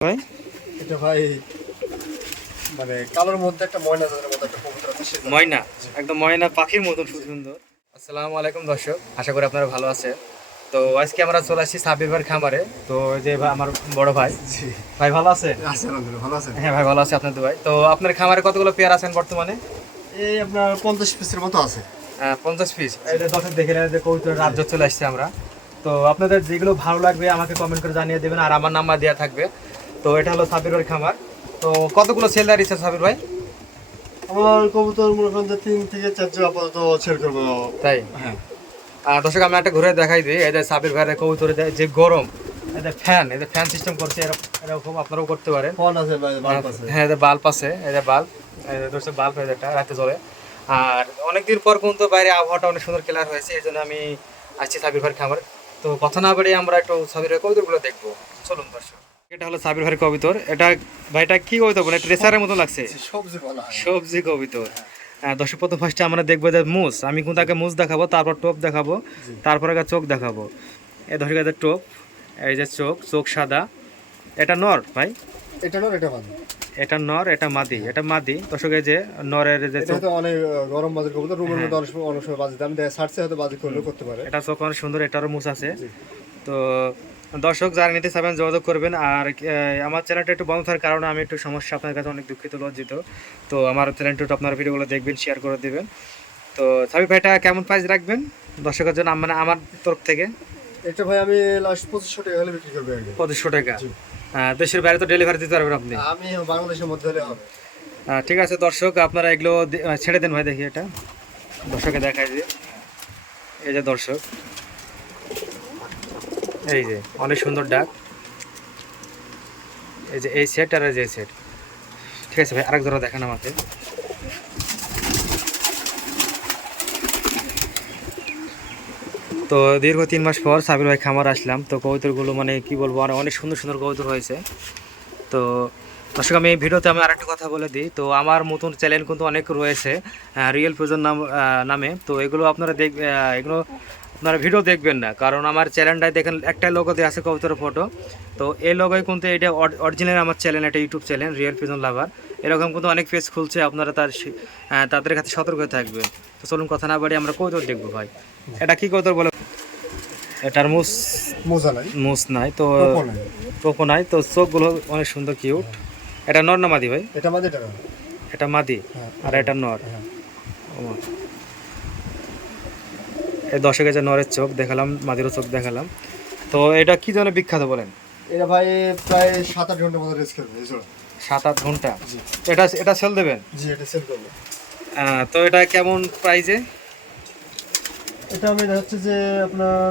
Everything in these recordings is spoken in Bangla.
ভাই? এটা ভাই মানে কালোর মধ্যে একটা ময়না জাতের মতো একটা কবুতর আছে ময়না? একদম ময়না পাখির মতন খুব সুন্দর। আসসালামু আলাইকুম দর্শক আশা করি আপনারা ভালো আছে তো আজকে আমরা চলে আসছি সাবির ভাইয়ের খামারে। তো যে ভাই আমার বড় ভাই। ভাই ভালো আছে? আছে ভালো আছেন হ্যাঁ ভাই ভালো আছে আপনার ভাই। তো আপনার খামারে কতগুলো পেয়ার আছেন বর্তমানে? এই আপনার পঞ্চাশ পিসের মতো আছে। আহ, পঞ্চাশ পিস। এই যে দর্শক দেখে নেন যে কবুতর রাজ্য চলে আসছে আমরা। তো আপনাদের যেগুলো ভালো লাগবে আমাকে কমেন্ট করে জানিয়ে দেবেন আর আমার নাম্বার দেওয়া থাকবে। তো এটা হলো সাবির ভাইয়ের খামার। তো কতগুলো সেলদার ইচ্ছে সাবির ভাই? আমার কবুতর মনে করেন যে তিন থেকে চারজন আপাতত ছেড় করব। তাই? হ্যাঁ। আর দর্শক আমি একটা ঘুরে দেখাই দিই। এই যে সাবির ভাইয়ের কবুতরে যে- গরম এদের ফ্যান এদের ফ্যান সিস্টেম করছে এরকম আপনারাও করতে পারেন। ফোন আছে ভাই বাল্ব আছে। হ্যাঁ এদের বাল্ব আছে এই যে বাল্ব। দর্শক বাল্ব হয়ে একটা রাতে জ্বলে। আর অনেকদিন পর কিন্তু বাইরে আবহাওয়াটা অনেক সুন্দর ক্লিয়ার হয়েছে এই জন্য আমি আসছি সাবির ভাইয়ের খামার। তো কথা না বাড়িয়ে আমরা একটু সাবির ভাইয়ের কবিতরগুলো দেখব। চলুন দর্শক। এটা হলো সাবির ভাইয়ের কবিতর এটা ভাইটা কি কবিতর বলে? ট্রেসারের মতো লাগছে। সবজি বলা সবজি কবিতর হ্যাঁ। দর্শক প্রথম ফার্স্টে আমরা দেখব যে মুস। আমি কিন্তু আগে মুস দেখাবো তারপর টোপ দেখাবো তারপরে আগে চোখ দেখাবো। এই দর্শক এদের টোপ এই যে চোখ চোখ সাদা। এটা নর ভাই? এটা নয় এটা বাদ এটা নর এটা মাদি এটা মাদি। দর্শক এই যে নরের যে চোখ। অনেক গরম বাজের কবুতর রুমের মধ্যে অনেক সময় অনেক সময় বাজি আমি সার্চে হয়তো বাজি করলেও করতে পারে। এটা চোখ অনেক সুন্দর এটারও মুস আছে। তো দর্শক যারা নিতে চাবেন যোগাযোগ করবেন আর আমার চ্যানেলটা একটু বন্ধ থাকার কারণে আমি একটু সমস্যা আপনার কাছে অনেক দুঃখিত লজ্জিত। তো আমার চ্যানেলটা একটু আপনার ভিডিওগুলো দেখবেন শেয়ার করে দেবেন। তো সাবি ভাইটা কেমন প্রাইস রাখবেন দর্শকের জন্য? মানে আমার তরফ থেকে। এটা ভাই আমি লাস্ট পঁচিশশো টাকা হলে বিক্রি করব পঁচিশশো টাকা। আহ, দেশের বাইরে তো ডেলিভারি দিতে পারবেন আপনি। আমি বাংলাদেশের মধ্যে হলে হবে। ঠিক আছে দর্শক আপনারা এগুলো ছেড়ে দেন ভাই দেখি এটা। দর্শকে দেখাই যে এই যে দর্শক। এই যে, অনেক সুন্দর ডাক। এই যে, এই সেট আর যে সেট ঠিক আছে ভাই আরেক ধরা দেখান আমাকে। তো দীর্ঘ তিন মাস পর সাবির ভাই খামার আসলাম। তো কবুতরগুলো মানে কি বলব, আর অনেক সুন্দর সুন্দর কবুতর হয়েছে। তো দর্শক, আমি এই ভিডিওতে আমি আরেকটা কথা বলে দিই। তো আমার মতন চ্যানেল কিন্তু অনেক রয়েছে রিয়েল ফিউজন নাম নামে। তো এগুলো আপনারা দেখ এগুলো আপনারা ভিডিও দেখবেন না কারণ আমার চ্যানেলটায় দেখেন একটাই লোগো দিয়ে আছে কবুতরের ফটো তো এই লোগোয় কিন্তু এটা অরিজিনাল আমার চ্যানেল একটা YouTube channel real fusion lover এরকম কিন্তু অনেক পেজ খুলছে আপনারা তার তাদের কাছে সতর্ক হয়ে থাকবেন। তো চলুন কথা না বাড়ি আমরা কবুতর দেখব ভাই। এটা কি কবুতর বলে? এটার মুস মজা নাই। মুস নাই তো টোপো নাই। তো চোখগুলো অনেক সুন্দর কিউট এটা নর না মাদি ভাই? এটা টাকা এটা মাদি? হ্যাঁ। আর এটা নর? হ্যাঁ। দশকে যে নরের চোখ দেখালাম মাদিরও চোখ দেখালাম। তো এটা কি জন্য বিখ্যাত বলেন? এটা ভাই প্রায় সাত আট ঘণ্টার মতো রেস্ট করবে সাত আট ঘণ্টা? এটা এটা সেল দেবেন? জি এটা সেল করব। তো এটা কেমন প্রাইজে এটা আমি যাচ্ছে যে আপনার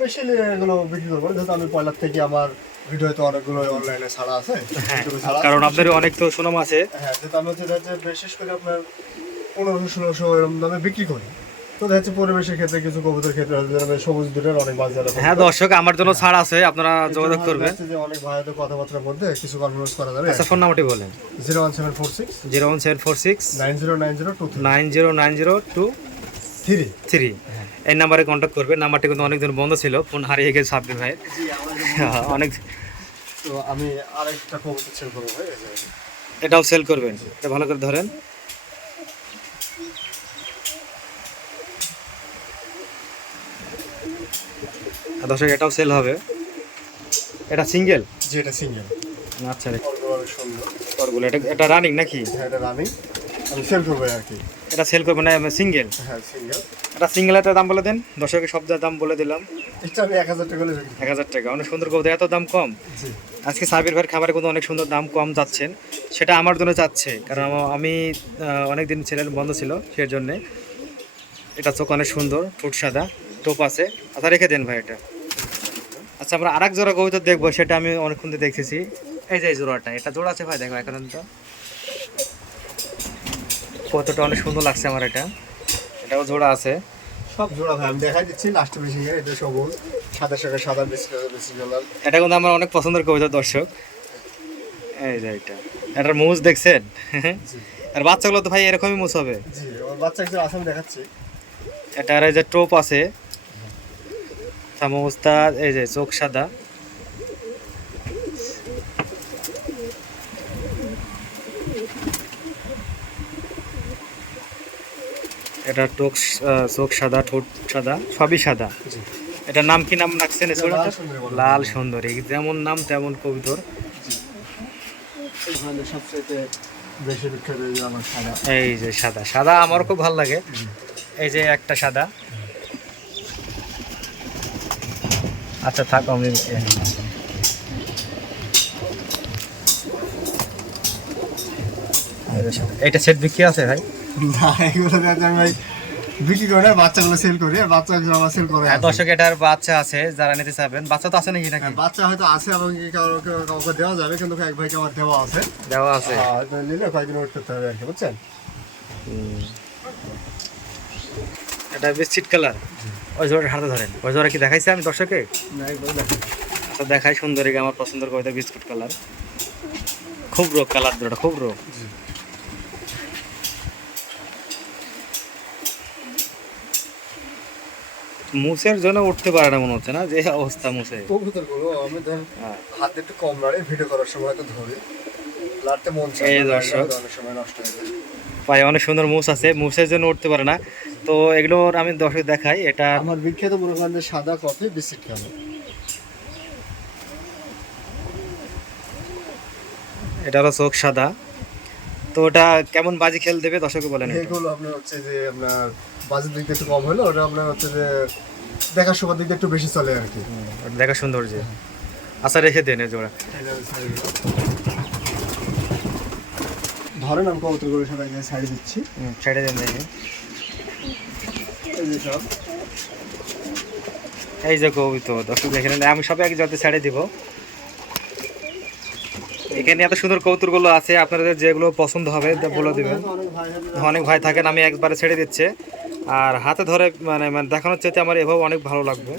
বেশি এগুলো বিক্রি করব যেহেতু আমি পয়লার থেকে আমার ভিডিও তো অনেকগুলো অনলাইনে ছাড়া আছে। YouTube এ ছাড়া আছে। কারণ আপনার অনেক তো সুনাম আছে। হ্যাঁ যেহেতু আমি হচ্ছে বিশেষ করে আপনার পনেরোশো ষোলোশো এরকম দামে বিক্রি করি। তো পরিবেশের ক্ষেত্রে কিছু কবুতর ক্ষেত্রে হয়তো সবুজ দুটোর অনেক বাজার হ্যাঁ দর্শক আমার জন্য ছাড় আছে আপনারা যোগাযোগ করবেন। অনেক ভাইদের কথাবার্তার মধ্যে কিছু কনফারেন্স করা যাবে। আচ্ছা ফোন নাম্বারটি বলেন। Zero one seven four six zero one seven four six nine zero nine zero two nine zero nine zero two three three এই নাম্বারে কন্ট্যাক্ট করবেন। নাম্বারটি কিন্তু অনেকদিন বন্ধ ছিল ফোন হারিয়ে গেছে সাব্বির ভাই অনেক তো আমি আরেকটা কবুতর ছেড়ে করব ভাই এটাও সেল করবেন। এটা ভালো করে ধরেন। দর্শক এটাও সেল হবে। এটা সিঙ্গেল জি এটা সিঙ্গেল আচ্ছা করগুলো এটা এটা রানিং নাকি? হ্যাঁ এটা রানিং আমি সেল করব আর কি। এটা সেল করবেন না সিঙ্গেল হ্যাঁ সিঙ্গেল এটা সিঙ্গেল একটা দাম বলে দেন। দর্শকের সব দাম বলে দিলাম। এটা আমি এক হাজার টাকা এক হাজার টাকা। অনেক সুন্দর কবুতর এত দাম কম? জি। আজকে সাবির ভাইয়ের খাবারে কিন্তু অনেক সুন্দর দাম কম যাচ্ছেন সেটা আমার জন্য চাচ্ছে কারণ আমি অনেক দিন ছেলের বন্ধ ছিল সেই জন্যে এটা চোখ অনেক সুন্দর ফুট সাদা টোপ আছে। আচ্ছা রেখে দেন ভাই এটা। আচ্ছা আমরা আরেক জোড়া কবিতা দেখব সেটা আমি অনেকক্ষণ থেকে দেখতেছি। এই যে এই জোড়াটা এটা জোড়া আছে ভাই দেখো এখন তো। কতটা অনেক সুন্দর লাগছে আমার এটা। এটাও জোড়া আছে। সব জোড়া ভাই আমি দেখাই দিচ্ছি লাস্টে বেশি এটা সবুজ সাদা সাদা সাদা বেশি বেশি কালার এটা কিন্তু আমার অনেক পছন্দের কবিতা দর্শক। এই যে এটা। এটার মুজ দেখছেন? আর বাচ্চাগুলো তো ভাই এরকমই মুছ হবে। জি বাচ্চা একজন আছে আমি দেখাচ্ছি। এটার এই যে টোপ আছে সামু উস্তাদ এই যে চোখ সাদা। এটা টোক চোখ সাদা ঠোঁট সাদা সবই সাদা। এটার নাম কি নাম রাখছেন লাল সুন্দরী যেমন নাম তেমন কবিতর। এই যে সাদা। সাদা। আমার খুব ভালো লাগে। এই যে একটা সাদা। আচ্ছা থাক আমি এইটা সেট বিক্রি আছে ভাই? না এগুলো আমি ভাই বিক্রি করে বাচ্চাগুলো সেল করি আর বাচ্চা আমার সেল করে হ্যাঁ দর্শক এটার বাচ্চা আছে যারা নিতে চাবেন বাচ্চা তো আছে নাকি নাকি? হ্যাঁ, বাচ্চা হয়তো আছে এবং কাউকে দেওয়া যাবে কিন্তু এক ভাইকে আমার দেওয়া আছে। দেওয়া আছে। নিলে কয়েকদিন ওয়েট করতে হবে আর কি বুঝছেন। এটা বিস্কিট কালার ওই জোড়া হাতে ধরেন। ওই জোড়া কি দেখাইছে আমি দর্শকে আচ্ছা দেখাই সুন্দরী আমার পছন্দের কবিতা বিস্কুট কালার খুব রোগ কালার দুটো খুব রোগ। মুসের জন্য উঠতে পারে না মনে হচ্ছে না? যে অবস্থা মুসে কবুতরগুলো আমি ধর হ্যাঁ। হাতে একটু কম নাড়ে ভিডিও করার সময় হয়তো ধরি। লাড়তে মন চায় এই দর্শক। অনেক সময় নষ্ট হয়ে যায়। পায়ে অনেক সুন্দর মুস আছে। মুসের জন্য উঠতে পারে না। তো এগুলোর আমি দর্শক দেখাই এটা আমার বিখ্যাত মনে সাদা কফি বিস্কিট খাবে। এটা হলো চোখ সাদা। তো ওটা কেমন বাজি খেল দেবে দর্শকে বলেন এগুলো আপনার হচ্ছে যে আপনার বাজেট দিক একটু কম হলো ওটা আপনার হচ্ছে যে দেখার সময় দিক একটু বেশি চলে আর কি। দেখা সুন্দর যে আচ্ছা রেখে দেন জোড়া। ধরেন আমি কবুতরগুলো সবাই সাইড দিচ্ছি। ছেড়ে দেন। এই যে যে দর্শক দেখে নেন আমি সবাই আগে যাতে ছেড়ে দিব। এখানে এত সুন্দর কৌতুকগুলো আছে আপনাদের যেগুলো পছন্দ হবে তা বলে দিবেন। অনেক ভাই থাকেন আমি একবারে ছেড়ে দিচ্ছে। আর হাতে ধরে মানে মানে দেখানোর চাইতে আমার এভাবে অনেক ভালো লাগবে।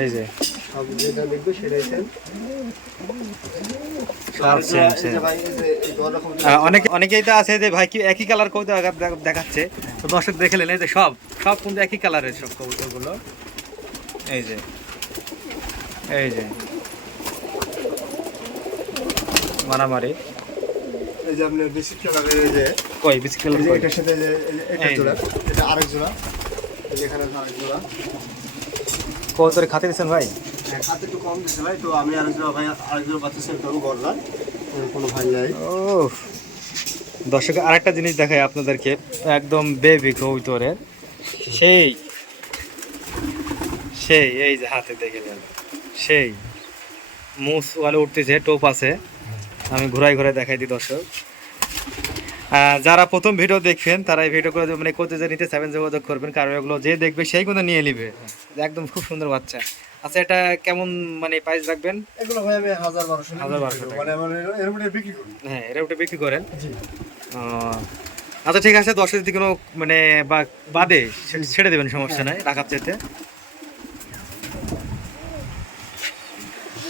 এই যে। সব যেটা সেটাই সেম। অনেকে অনেকেই তো আছে যে ভাই কি একই কালার দেখাচ্ছে? তো দর্শক দেখে নেন এই যে সব সব কিন্তু একই কালারের সব কবুতরগুলো। এই যে এই যে। মারামারি। এই যে আপনার বেসিক কালারের এই যে কই এটার সাথে যে এটা। জোড়া এটা আরেক জোড়া। এই এখানে আরেক জোড়া। কবুতরে খাতে দিচ্ছেন ভাই? হাতে একটু কম দিচ্ছে ভাই তো আমি আরেক ভাই আরেক বাচ্চা সেল করব গড়লার কোনো ভাই নাই ও দর্শক, আরেকটা জিনিস দেখাই আপনাদেরকে। একদম বেবি কবুতরের সেই। সেই, এই যে হাতে দেখে নেন। সেই। মুস ওয়ালে উঠতেছে, টোপ আছে। আমি ঘুরাই ঘুরাই দেখাই দিই দর্শক। যারা প্রথম ভিডিও দেখবেন তারা এই ভিডিও করে মানে করতে যে নিতে সেভেন যোগাযোগ করবেন কারণ এগুলো যে দেখবে সেই কিন্তু নিয়ে নিবে। একদম খুব সুন্দর বাচ্চা। আচ্ছা এটা কেমন মানে প্রাইস রাখবেন? এগুলো ভাই আমি হাজার বারোশো হাজার বিক্রি বারোশো মানে আমার বিক্রি করি। হ্যাঁ বিক্রি করেন? জি। আচ্ছা ঠিক আছে দশ যদি কোনো মানে বা বাদে ছেড়ে দেবেন সমস্যা নাই রাখার চাইতে।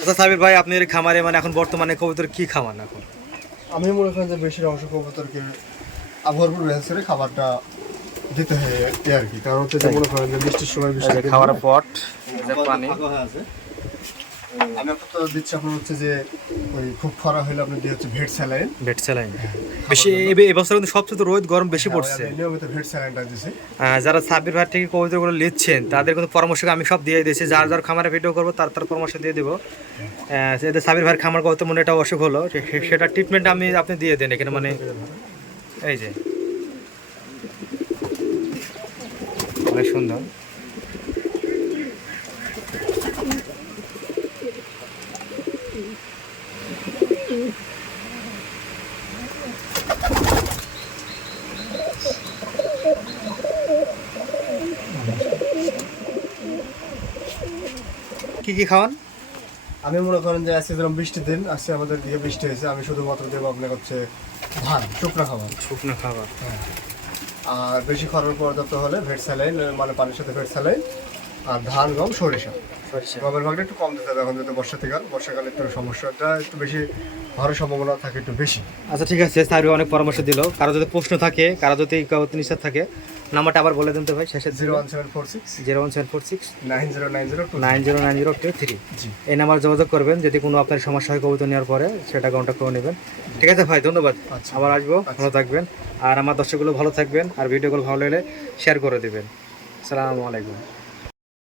আচ্ছা সাবির ভাই আপনি খামারে মানে এখন বর্তমানে কবুতর কি খাওয়ান এখন? আমি মনে করেন যে বেশির অংশ কবুতরকে আবহাওয়ার ভেসে খাবারটা দিতে হয় আর কি। কারণ হচ্ছে যে মনে করেন যে বৃষ্টির সময় বৃষ্টি খাওয়ার পট পানি। আছে। আমি আপাতত দিচ্ছি আপনার হচ্ছে যে ওই খুব খরা হলে আপনি দিয়ে হচ্ছে ভেট স্যালাইন। ভেট স্যালাইন। বেশি এবছর কিন্তু সবচেয়ে তো রোদ গরম বেশি পড়ছে। নিয়মিত ভেট স্যালাইনটা দিচ্ছি যারা সাবির ভাই থেকে কবিতাগুলো লিখছেন তাদের কিন্তু পরামর্শ আমি সব দিয়ে দিয়েছি। যার যার খামারে ভিডিও করব তার তার পরামর্শ দিয়ে দেবো। আহ, সাবির ভাইয়ের খামার কত মনে একটা অসুখ হলো? সেটা ট্রিটমেন্ট আমি আপনি দিয়ে দেন এখানে মানে এই যে। অনেক সুন্দর। কি কি খাওয়ান? আমি মনে করেন যে আজকে যেরকম বৃষ্টির দিন আজকে আমাদের দিকে বৃষ্টি হয়েছে আমি শুধুমাত্র দেবো আপনার হচ্ছে ধান শুকনো খাবার। শুকনো খাবার। আর বেশি খরচ পর্যাপ্ত হলে ভেট স্যালাইন মানে পানির সাথে ভেট স্যালাইন আর ধান গম সরিষা। সরিষা গমের ভাগটা একটু কম দিতে হবে এখন যেহেতু বর্ষা থেকে বর্ষাকালে একটু সমস্যাটা একটু বেশি হওয়ার সম্ভাবনা থাকে একটু বেশি। আচ্ছা ঠিক আছে সাহেব অনেক পরামর্শ দিল। কারও যদি প্রশ্ন থাকে কারও যদি নিশ্চার থাকে নাম্বারটা আবার বলে দিন তো ভাই শেষের zero one seven four six zero one seven four six nine zero nine zero nine zero nine zero two three এই নাম্বার যোগাযোগ করবেন যদি কোনো আপনার সমস্যা হয় কবিতা নেওয়ার পরে সেটা কন্ট্যাক্ট করে নেবেন। ঠিক আছে ভাই ধন্যবাদ। আচ্ছা। আবার আসব ভালো থাকবেন। আর আমার দর্শকগুলো ভালো থাকবেন আর ভিডিওগুলো ভালো লাগলে শেয়ার করে দেবেন। আসসালামু আলাইকুম।